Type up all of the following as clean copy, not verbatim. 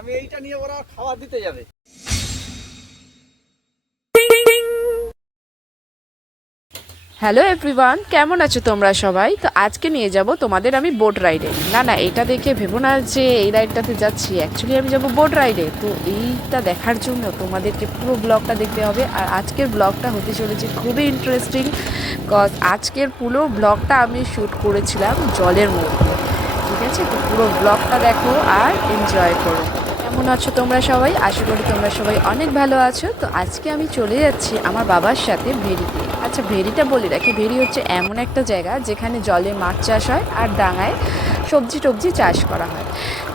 আমি এইটা নিয়ে ওরা খাবার দিতে যাবে। হ্যালো এভরিওয়ান, কেমন আছো তোমরা সবাই? তো আজকে নিয়ে যাব তোমাদের আমি বোট রাইডে। না এটা দেখে ভেবো না যে এই রাইডটাতে যাচ্ছি, অ্যাকচুয়ালি আমি যাব বোট রাইডে। তো এইটা দেখার জন্য তোমাদেরকে পুরো ব্লগটা দেখতে হবে। আর আজকের ব্লগটা হতে চলেছে খুবই ইন্টারেস্টিং, কজ আজকের পুরো ব্লগটা আমি শ্যুট করেছিলাম জলের মধ্যে। ঠিক আছে, তো পুরো ব্লগটা দেখো আর এনজয় করো। কেমন আছো তোমরা সবাই? আশা করি তোমরা সবাই অনেক ভালো আছো। তো আজকে আমি চলে যাচ্ছি আমার বাবার সাথে ভেড়িতে। আচ্ছা, ভেড়িটা বলে রাখি, ভেড়ি হচ্ছে এমন একটা জায়গা যেখানে জলে মাছ চাষ হয় আর ডাঙায় সবজি টবজি চাষ করা হয়।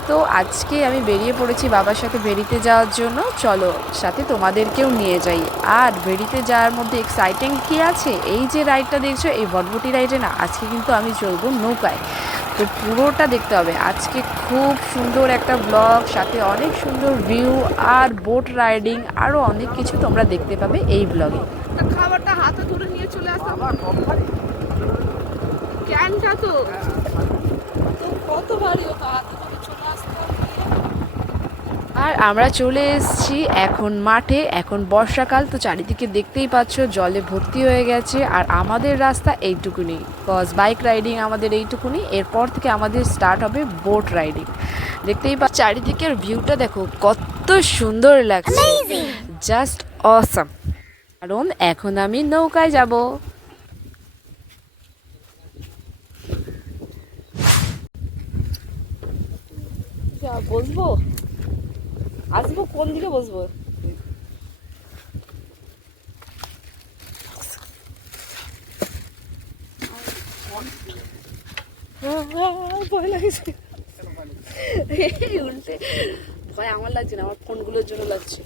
তো আজকে আমি বেরিয়ে পড়েছি বাবার সাথে ভেড়িতে যাওয়ার জন্য। চলো সাথে তোমাদেরকেও নিয়ে যাই। আর ভেড়িতে যাওয়ার মধ্যে এক্সাইটিং কী আছে, এই যে রাইডটা দেখছো, এই বটবটি রাইডে না, আজকে কিন্তু আমি চলবো নৌকায়। তো পুরোটা দেখতে হবে আজকে। খুব সুন্দর একটা ব্লগ, সাথে অনেক সুন্দর ভিউ আর বোট রাইডিং, আরও অনেক কিছু তোমরা দেখতে পাবে এই ব্লগে। খাবারটা হাতে ধরে নিয়ে চলে আসতাম, ক্যানটা তো কত ভারী, ও তো হাতে ধরে চলে আসতাম। আর আমরা চলে এসেছি এখন মাঠে। এখন বর্ষাকাল, তো চারিদিকে দেখতেই পাচ্ছ জলে ভর্তি হয়ে গেছে। আর আমাদের রাস্তা এইটুকুনি, কজ বাইক রাইডিং আমাদের এইটুকুনি। এরপর থেকে আমাদের স্টার্ট হবে বোট রাইডিং। দেখতেই পাচ্ছ চারিদিকের ভিউটা দেখো কত সুন্দর লাগছে, জাস্ট অসাম। কারণ এখন আমি নৌকায় যাব। বসবো, আসবো কোন দিকে বসবো? ভয় লাগছে, উল্টে ভয় আমার লাগছে না, আমার ফোনগুলোর জন্য লাগছে।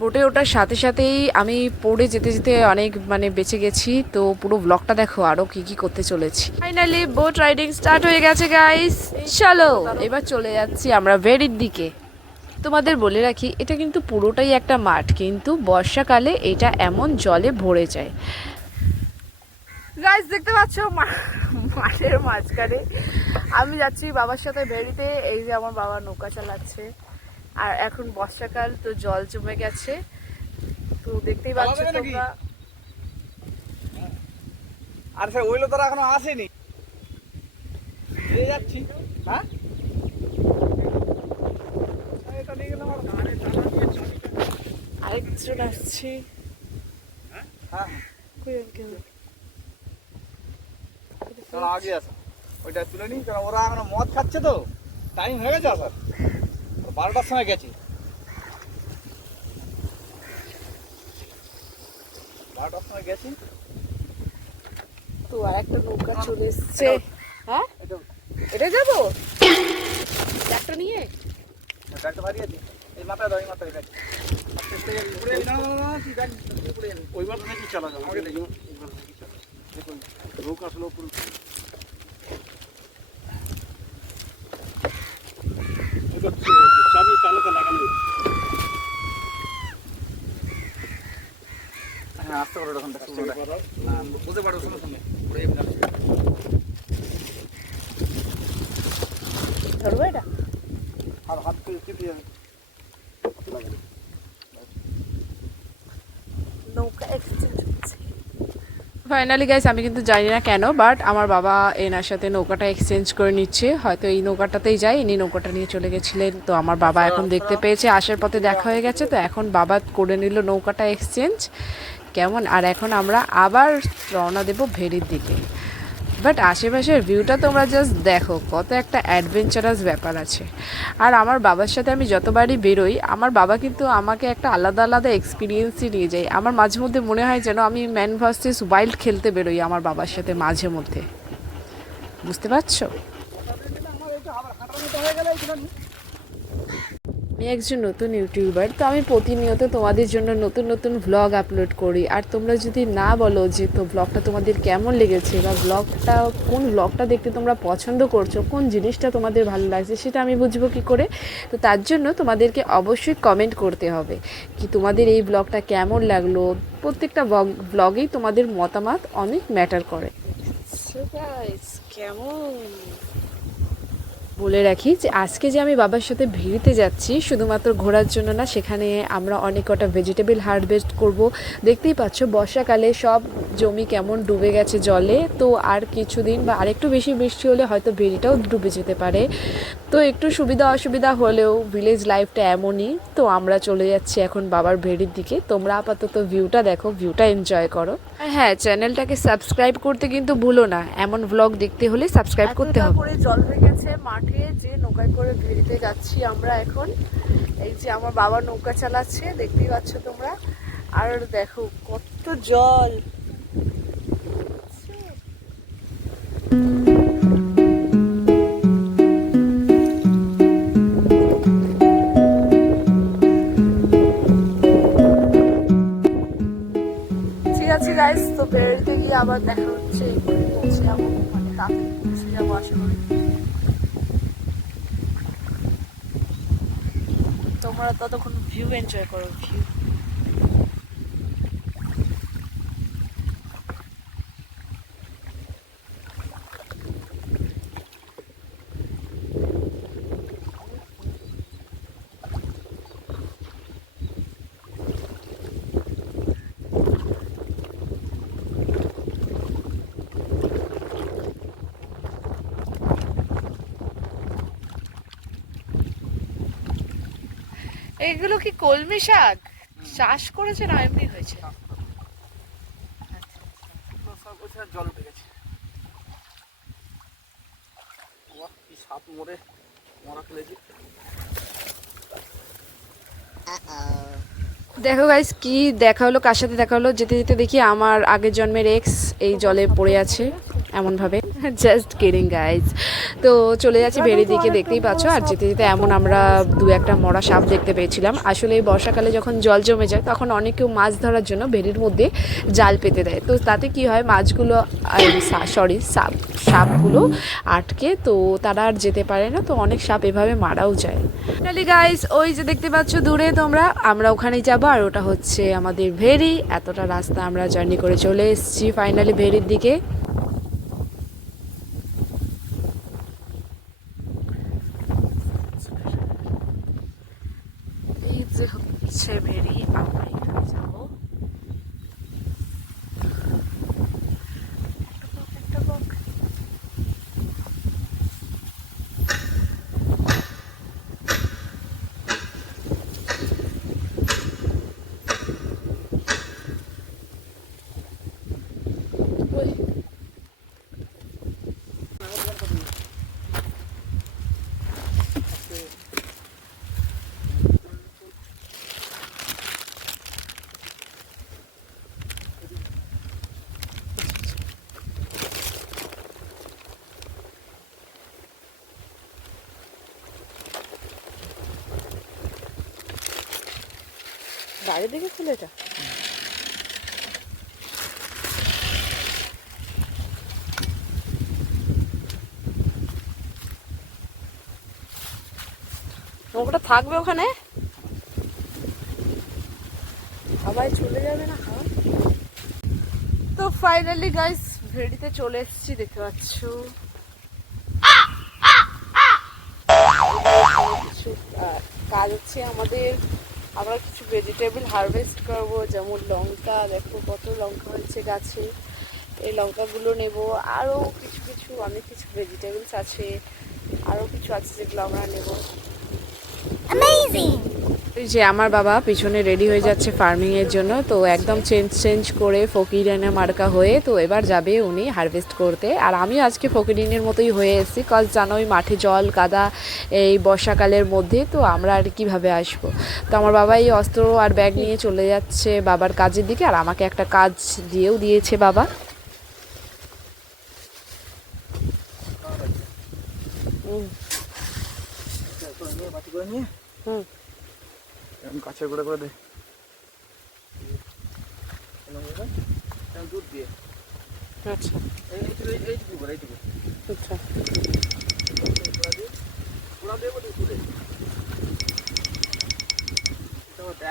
বোটে ওঠার সাথে সাথেই আমি পড়ে যেতে যেতে অনেক বেঁচে গেছি। তো পুরো ব্লগটা দেখো আরও কি কি করতে চলেছি। ফাইনালি বোট রাইডিং স্টার্ট হয়ে গেছে গাইস। চলো এবার চলে যাচ্ছি আমরা ভেড়ির দিকে। তোমাদের বলে রাখি, এটা কিন্তু পুরোটাই একটা মাঠ, কিন্তু বর্ষাকালে এটা এমন জলে ভরে যায়। গাইস দেখতে পাচ্ছ মাঠের মাঝখানে আমি যাচ্ছি বাবার সাথে ভেড়িতে। এই যে আমার বাবা নৌকা চালাচ্ছে। আর এখন বর্ষাকাল, তো জল জমে গেছে, তো দেখতেই পাচ্ছ তোমরা। আর সে ওইলো তারা এখনো আসেনি, যাচ্ছি। হ্যাঁ, এটা নিয়ে গেলাম। আরেকজন আসছি। হ্যাঁ, আগে আসা ওইটা তুলে নি, কারণ ওরা এখনো মদ খাচ্ছে, তো টাইম হয়ে গেছে আসার। 12টার সময় গেছি, 12টার সময় গেছি। তো আর একটা নৌকা চলে এসছে। হ্যাঁ, এটা যাবো একটা নিয়ে। ব্যাগটা ভারী আছে, এই মাথায় দাও, এই মাথায় ব্যাগ। ওইবার নাকি চালা যাবে, আমাকে দেখুন দেখুন লোক আসলো পুরো। চাবি তালাতে লাগানো। হ্যাঁ, আসতে পারো ওখানটা, বুঝতে পারো, শোনো শোনো ধরবো এটা, আর হাত করে চেপে যাবে। নৌকা ফাইনালি গাইস, আমি কিন্তু জানি না কেন, বাট আমার বাবা এনার সাথে নৌকাটা এক্সচেঞ্জ করে নিচ্ছে। হয়তো এই নৌকাটাতেই যাই, ইনি নৌকাটা নিয়ে চলে গেছিলেন। তো আমার বাবা এখন দেখতে পেয়েছে, আসার পথে দেখা হয়ে গেছে, তো এখন বাবা করে নিল নৌকাটা এক্সচেঞ্জ। কেমন, আর এখন আমরা আবার রওনা দেব ভেড়ির দিকে। বাট আশেপাশের ভিউটা তোমরা জাস্ট দেখো, কত একটা অ্যাডভেঞ্চারাস ব্যাপার আছে। আর আমার বাবার সাথে আমি যতবারই বেরোই, আমার বাবা কিন্তু আমাকে একটা আলাদা আলাদা এক্সপিরিয়েন্সই নিয়ে যায়। আমার মাঝে মধ্যে মনে হয় যেন আমি ম্যান ভার্সেস ওয়াইল্ড খেলতে বেরোই আমার বাবার সাথে মাঝে মধ্যে। বুঝতে পারছো? আমি একজন নতুন ইউটিউবার, তো আমি প্রতিনিয়ত তোমাদের জন্য নতুন নতুন ভ্লগ আপলোড করি। আর তোমরা যদি না বলো যে তো ব্লগটা তোমাদের কেমন লেগেছে, বা কোন ব্লগটা দেখতে তোমরা পছন্দ করছো, কোন জিনিসটা তোমাদের ভালো লাগছে, সেটা আমি বুঝবো কী করে? তো তার জন্য তোমাদেরকে অবশ্যই কমেন্ট করতে হবে কি তোমাদের এই ব্লগটা কেমন লাগলো। প্রত্যেকটা ব্লগেই তোমাদের মতামত অনেক ম্যাটার করে। কেমন বলে রাখি যে আজকে যে আমি বাবার সাথে ভেড়িতে যাচ্ছি শুধুমাত্র ঘোরার জন্য না, সেখানে আমরা অনেক কটা ভেজিটেবল হারভেস্ট করব। দেখতেই পাচ্ছ বর্ষাকালে সব জমি কেমন ডুবে গেছে জলে, তো আর কিছুদিন বা আরেকটু বেশি বৃষ্টি হলে হয়তো ভেড়িটাও ডুবে যেতে পারে। তো একটু সুবিধা অসুবিধা হলেও ভিলেজ লাইফটা এমনই। তো আমরা চলে যাচ্ছি এখন বাবার ভেড়ির দিকে। তোমরা আপাতত ভিউটা দেখো, ভিউটা এনজয় করো। আর হ্যাঁ, চ্যানেলটাকে সাবস্ক্রাইব করতে কিন্তু ভুলো না, এমন ব্লগ দেখতে হলে সাবস্ক্রাইব করতে হবে। করে জল হয়ে গেছে মাঠে, যে নৌকায় করে ভেড়িতে যাচ্ছি আমরা এখন। এই যে আমার বাবা নৌকা চালাচ্ছে, দেখতেই পাচ্ছ তোমরা। আর দেখো কত জল। ঠিক আছে গাইস, তো বেরোতে গিয়ে আবার দেখা হচ্ছে। পৌঁছে যাবো, মানে তাড়াতাড়ি পৌঁছে যাবো আশা করি। তোমরা ততক্ষণ ভিউ এনজয় করো, ভিউ। এইগুলো কি কলমি শাক চাষ করেছে না এমনি হয়েছে? জল উঠে গেছে। কি সাপ মরা ফেলেছি। দেখো গাইস, কি দেখা হলো, কার সাথে দেখা হলো। যেতে যেতে দেখি আমার আগের জন্মের এক্স এই জলে পড়ে আছে এমনভাবে। Just kidding guys. তো চলে যাচ্ছি ভেড়ির দিকে, দেখতেই পাচ্ছ। আর যেতে যেতে এমন আমরা দু একটা মরা সাপ দেখতে পেয়েছিলাম। আসলে এই বর্ষাকালে যখন জল জমে যায় তখন অনেকেও মাছ ধরার জন্য ভেড়ির মধ্যে জাল পেতে দেয়। তো তাতে কি হয়, মাছগুলো সাপগুলো আটকে, তো তারা আর যেতে পারে না। তো অনেক সাপ এভাবে মারাও যায়। ফাইনালি গাইস, ওই যে দেখতে পাচ্ছ দূরে তোমরা, আমরা ওখানেই যাবো। আর ওটা হচ্ছে আমাদের ভেড়ি। এতটা রাস্তা আমরা জার্নি করে চলে এসেছি ফাইনালি ভেড়ির দিকে। এই যে হচ্ছে ভেড়ি, আমরা এখানে যাবো। একটা বক। ওই বাইরে দিকে খুলে এটা। নৌকাটা থাকবে ওখানে, সবাই চলে যাবে না। তো ফাইনালি গাইস ভেড়িতে চলে এসেছি, দেখতে পাচ্ছ। কিছু কাজ হচ্ছে আমাদের। আমরা কিছু ভেজিটেবল হারভেস্ট করব, যেমন লঙ্কা। দেখো কত লঙ্কা হয়েছে গাছে, এই লঙ্কাগুলো নেব। আরও কিছু অনেক কিছু ভেজিটেবলস আছে, আরও কিছু আছে যেগুলো আমরা নেব। এই যে আমার বাবা পিছনে রেডি হয়ে যাচ্ছে ফার্মিং এর জন্য। তো একদম চেঞ্জ করে ফকিরানা মার্কা হয়ে তো এবার যাবে উনি হারভেস্ট করতে। আর আমিও আজকে ফকিরিনের মতোই হয়ে এসেছি, কজ জানোই মাঠে জল কাদা এই বর্ষাকালের মধ্যে, তো আমরা আর কিভাবে আসবো। তো আমার বাবা এই অস্ত্র আর ব্যাগ নিয়ে চলে যাচ্ছে বাবার কাজের দিকে। আর আমাকে একটা কাজ দিয়েছে বাবা। কাছে করে দে দুধ দিয়ে। আচ্ছা এইটুকু করে এইটুকু। আচ্ছা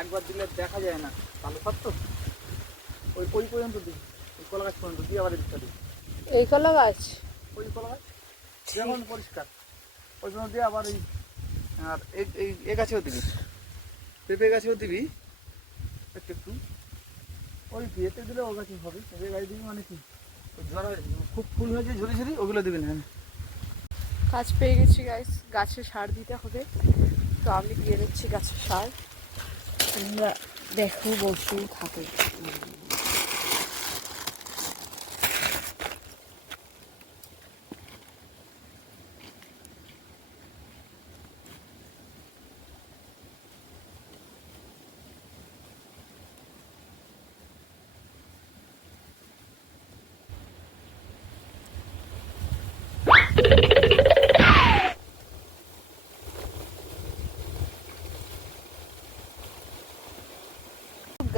একবার দিলে দেখা যায় না, ভালো সব তো ওই পর্যন্ত দিই, ওই কলা গাছ পর্যন্ত দিয়ে আবার দিতে দিই। এই কলা গাছ, ওই কলা গাছ যেমন পরিষ্কার ওই জন্য দিয়ে আবার এই আর এ গাছেও দিবি, পেঁপে গাছেও দিবি একটু একটু। ওই বিয়েতে দিলে ও গাছে হবে, পেঁপে গাছ দিবি মানে কি ঝরা খুব ফুল হয়েছে ঝুরি ঝুরি, ওগুলো দিবি না। গাছ পেয়ে গেছি গাইস, গাছে সার দিতে হবে, তো আমি দিয়ে দিচ্ছি গাছের সার। তোমরা দেখো বসে থাকো।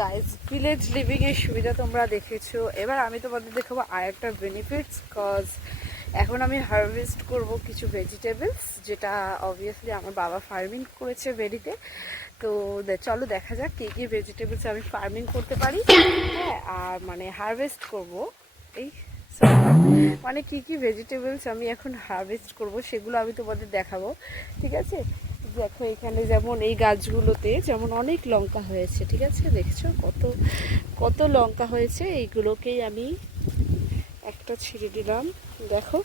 গাইস ভিলেজ লিভিং এর সুবিধা তোমরা দেখেছো, এবার আমি তোমাদের দেখাবো আর একটা বেনিফিটস। কজ এখন আমি হারভেস্ট করব কিছু ভেজিটেবলস, যেটা অবভিয়াসলি আমার বাবা ফার্মিং করেছে বেরিতে। তো চলো দেখা যাক কী কী ভেজিটেবলস আমি ফার্মিং করতে পারি, হ্যাঁ, আর মানে হারভেস্ট করব। এই মানে কি কি ভেজিটেবলস আমি এখন হারভেস্ট করব সেগুলো আমি তোমাদের দেখাবো, ঠিক আছে। দেখো এখানে যেমন এই গাছগুলোতে যেমন অনেক লঙ্কা হয়েছে, ঠিক আছে, দেখছো কত কত লঙ্কা হয়েছে। এইগুলোকেই আমি একটা ছিঁড়ে দিলাম, দেখো।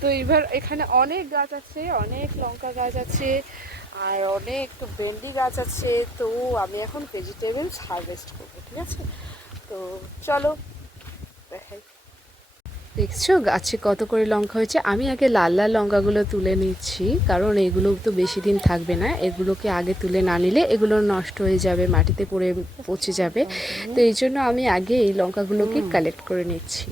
তো এবার এখানে অনেক গাছ আছে, অনেক লঙ্কা গাছ আছে, আর অনেক ভেন্ডি গাছ আছে। তো আমি এখন ভেজিটেবলস হারভেস্ট করবো, ঠিক আছে। তো চলো দেখাই। দেখছো গাছে কত করে লঙ্কা হয়েছে। আমি আগে লাল লাল লঙ্কাগুলো তুলে নিচ্ছি, কারণ এগুলো তো বেশি দিন থাকবে না, এগুলোকে আগে তুলে না নিলে এগুলো নষ্ট হয়ে যাবে, মাটিতে পড়ে পচে যাবে। তো এই জন্য আমি আগে এই লঙ্কাগুলোকে কালেক্ট করে নিচ্ছি।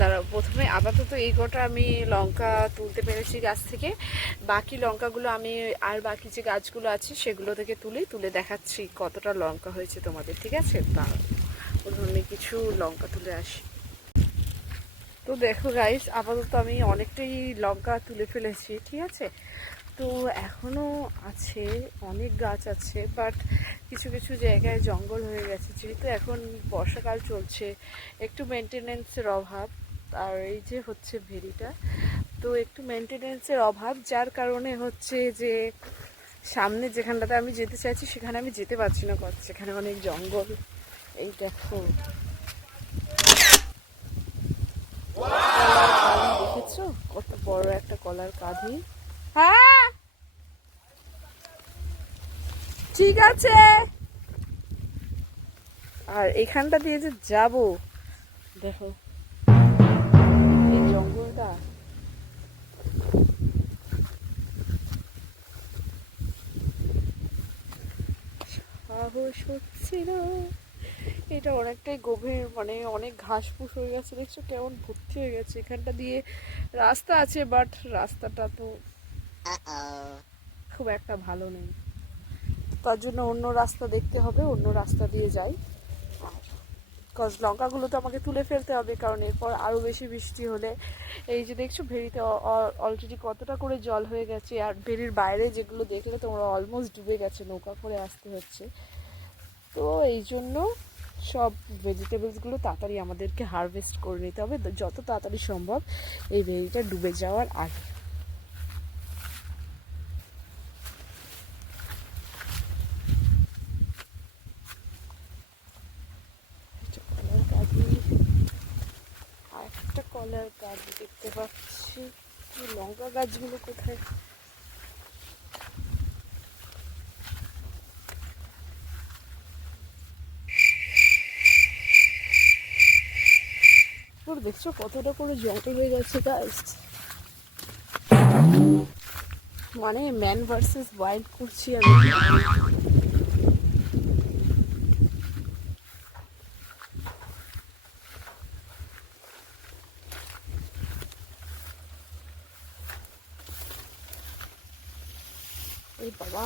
দাঁড়াও, প্রথমে আপাতত এই কটা আমি লঙ্কা তুলতে পেরেছি গাছ থেকে, বাকি লঙ্কাগুলো আমি আর বাকি যে গাছগুলো আছে সেগুলো থেকে তুলে দেখাচ্ছি কতটা লঙ্কা হয়েছে তোমাদের, ঠিক আছে। দাঁড়াও প্রথমে কিছু লঙ্কা তুলে আসি। তো দেখো গাইস, আপাতত আমি অনেকটাই লঙ্কা তুলে ফেলেছি, ঠিক আছে। তো এখনও আছে, অনেক গাছ আছে, বাট কিছু কিছু জায়গায় জঙ্গল হয়ে গেছে, যেহেতু এখন বর্ষাকাল চলছে, একটু মেনটেনেন্সের অভাব। আর এই যে হচ্ছে ভেরিটা, তো একটু মেনটেনেন্সের অভাব, যার কারণে হচ্ছে যে সামনে যেখানটাতে আমি যেতে চাইছি সেখানে আমি যেতে পারছি না, সেখানে অনেক জঙ্গল। এই দেখো কলার কাঁদি, দেখেছো কত বড় একটা কলার কাঁদি। হ্যাঁ ঠিক আছে। আর এখানটা দিয়ে যে যাবো, দেখো এই জঙ্গলটা, সাহস হচ্ছে না। এটা অনেকটাই গভীর, মানে অনেক ঘাস ফুস হয়ে গেছে, দেখছো কেমন ভর্তি হয়ে গেছে। এখানটা দিয়ে রাস্তা আছে, বাট রাস্তাটা তো খুব একটা ভালো নেই, তার জন্য অন্য রাস্তা দেখতে হবে, অন্য রাস্তা দিয়ে যাই। কজ লঙ্কাগুলো তো আমাকে তুলে ফেলতে হবে, কারণ এরপর আরও বেশি বৃষ্টি হলে, এই যে দেখছো ভেরিতে অলরেডি কতটা করে জল হয়ে গেছে, আর ভেরির বাইরে যেগুলো দেখলে তোমরা অলমোস্ট ডুবে গেছে, নৌকা করে আসতে হচ্ছে। তো এই জন্য সব ভেজিটেবলসগুলো তাড়াতাড়ি আমাদেরকে হারভেস্ট করে নিতে হবে, যত তাড়াতাড়ি সম্ভব এই ভেরিটা ডুবে যাওয়ার আগে। আর একটা কলার গাছ দেখতে পাচ্ছি, লঙ্কা গাছগুলো কোথায়। দেখছো কতটা করে জঙ্গল হয়ে যাচ্ছে গাইস, মানে ম্যান ভার্সেস ওয়াইল্ড করছি আমি। এই বাবা,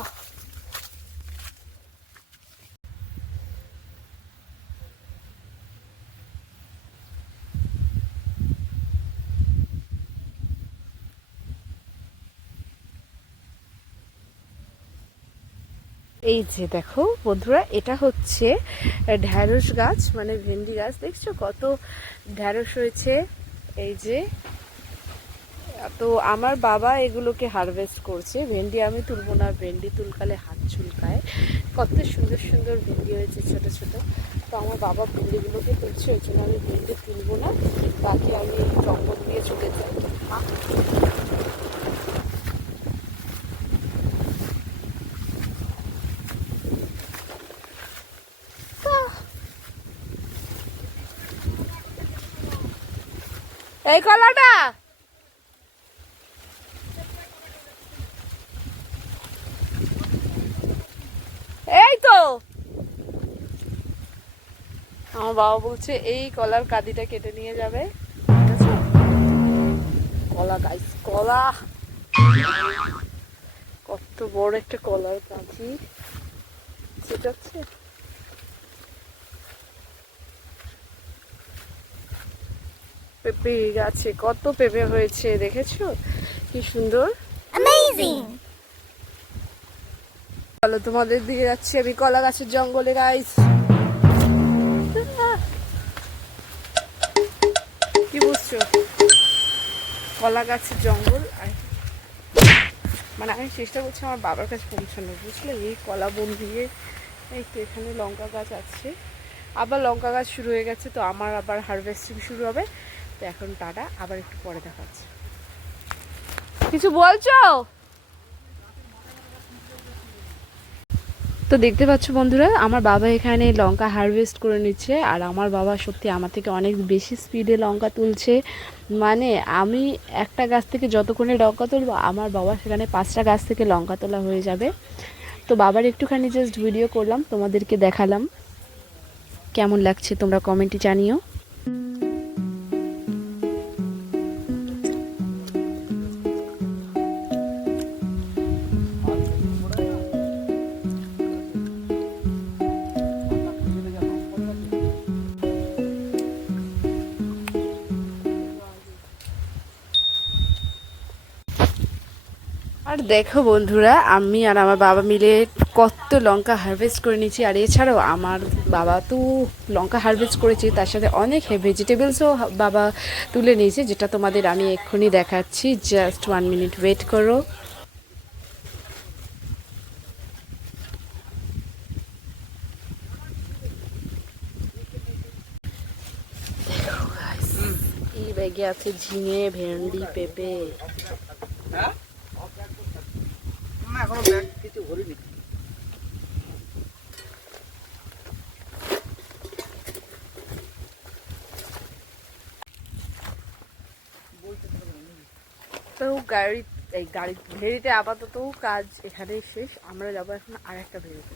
এই যে দেখো বন্ধুরা, এটা হচ্ছে ঢ্যাঁড়স গাছ, মানে ভেন্ডি গাছ। দেখছো কত ঢ্যাঁড়স হয়েছে। এই যে, তো আমার বাবা এগুলোকে হারভেস্ট করছে। ভেন্ডি আমি তুলবো না, ভেন্ডি তুলকালে হাত চুলকায়। কত সুন্দর সুন্দর ভেন্ডি হয়েছে ছোট ছোট। তো আমার বাবা ভেন্ডিগুলোকে তুলছে, ওই জন্য আমি ভেন্ডি তুলবো না, বাকি আমি জঙ্গল দিয়ে চলে যাই। এই কলাটা এই তো, আমার বাবা বলছে এই কলার কাঁদিটা কেটে নিয়ে যাবে। ঠিক আছে? কলা গাইস, কলা কত বড় একটা কলার কাঁদি, সেটা হচ্ছে পেঁপে গাছে কত পেঁপে হয়েছে, দেখেছো কি সুন্দর। চলো তোমাদের দিকে যাচ্ছি আমি কলা গাছের জঙ্গলে গাইস। কি বুঝছো? কলা গাছের জঙ্গল। আর মানে আমি চেষ্টা করছি আমার বাবার কাছে পৌঁছানো, বুঝলে? এই কলা বন দিয়ে এই তো এখানে লঙ্কা গাছ আছে, আবার লঙ্কা গাছ শুরু হয়ে গেছে, তো আমার আবার হারভেস্টিং শুরু হবে। তো এখন টাটা, আবার একটু পরে দেখাচ্ছি। কিছু বলছো? তো দেখতে পাচ্ছ বন্ধুরা, আমার বাবা এখানে লঙ্কা হারভেস্ট করে নিচ্ছে। আর আমার বাবা সত্যি আমার থেকে অনেক বেশি স্পিডে লঙ্কা তুলছে। মানে আমি একটা গাছ থেকে যতক্ষণে লঙ্কা তুলবো, আমার বাবা সেখানে 5টা গাছ থেকে লঙ্কা তোলা হয়ে যাবে। তো বাবার একটুখানি জাস্ট ভিডিও করলাম, তোমাদেরকে দেখালাম। কেমন লাগছে তোমরা কমেন্টে জানিও। আর দেখো বন্ধুরা, আমি আর আমার বাবা মিলে কত লঙ্কা হারভেস্ট করে নিয়েছি। আর এছাড়াও আমার বাবা তো লঙ্কা হারভেস্ট করেছে, তার সাথে অনেক ভেজিটেবলসও বাবা তুলে নিয়েছে, যেটা তোমাদের আমি এক্ষুনি দেখাচ্ছি। জাস্ট 1 মিনিট ওয়েট করো। এই ব্যাগে আছে ঝিঙে, ভেন্ডি, পেঁপে। না এখনো ব্যাগ কিছু ভরিনি। তো গাড়ি ভেড়িতে আপাতত কাজ এখানেই শেষ। আমরা যাবো এখন আর একটা ভেড়িতে।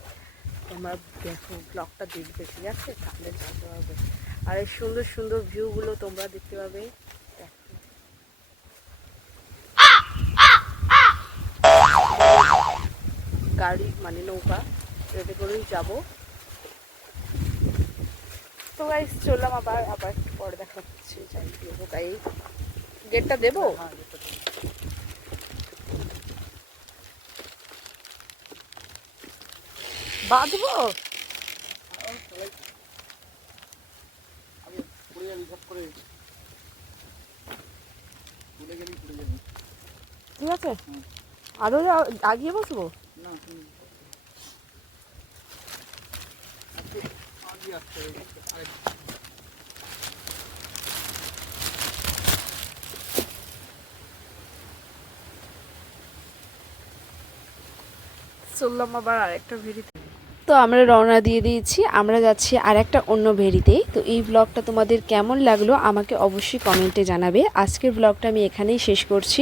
তোমরা দেখো, ব্লগটা দেখবে, ঠিক আছে? তাহলে জানতে পারবে। আর এই সুন্দর সুন্দর ভিউগুলো তোমরা দেখতে পাবে। গাড়ি মানে নৌকা, এতে করেই যাবো। তো গাইস চললাম, আবার একটু পরে দেখা হচ্ছে। যাই দেবো গাইস, গেটটা দেবো। বাঁধবো? ঠিক আছে, আরো আগিয়ে বসবো। না চললাম আবার আরেকটা ভেড়িতে। তো আমরা রওনা দিয়ে দিয়েছি, আমরা যাচ্ছি আর একটা অন্য ভেড়িতে। তো এই ব্লগটা তোমাদের কেমন লাগলো আমাকে অবশ্যই কমেন্টে জানাবে। আজকের ব্লগটা আমি এখানেই শেষ করছি।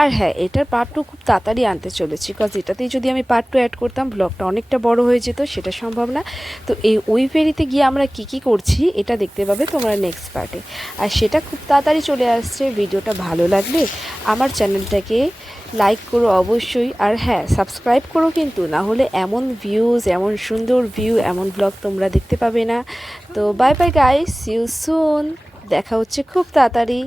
আর হ্যাঁ, এটার পার্ট 2 খুব তাড়াতাড়ি আনতে চলেছি, বিকজ এটাতেই যদি আমি পার্ট 2 অ্যাড করতাম ব্লগটা অনেকটা বড় হয়ে যেত, সেটা সম্ভব না। তো ওই ভেড়িতে গিয়ে আমরা কি করছি এটা দেখতে পাবে তোমরা নেক্সট পার্টে। আর সেটা খুব তাড়াতাড়ি চলে আসছে। ভিডিওটা ভালো লাগলে আমার চ্যানেলটাকে লাইক করো অবশ্যই। আর হ্যাঁ, সাবস্ক্রাইব করো কিন্তু, না হলে এমন ভিউজ, এমন সুন্দর ভিউ, এমন ব্লগ তোমরা দেখতে পাবে না। তো bye bye guys, see you soon. দেখা হচ্ছে খুব তাড়াতাড়ি।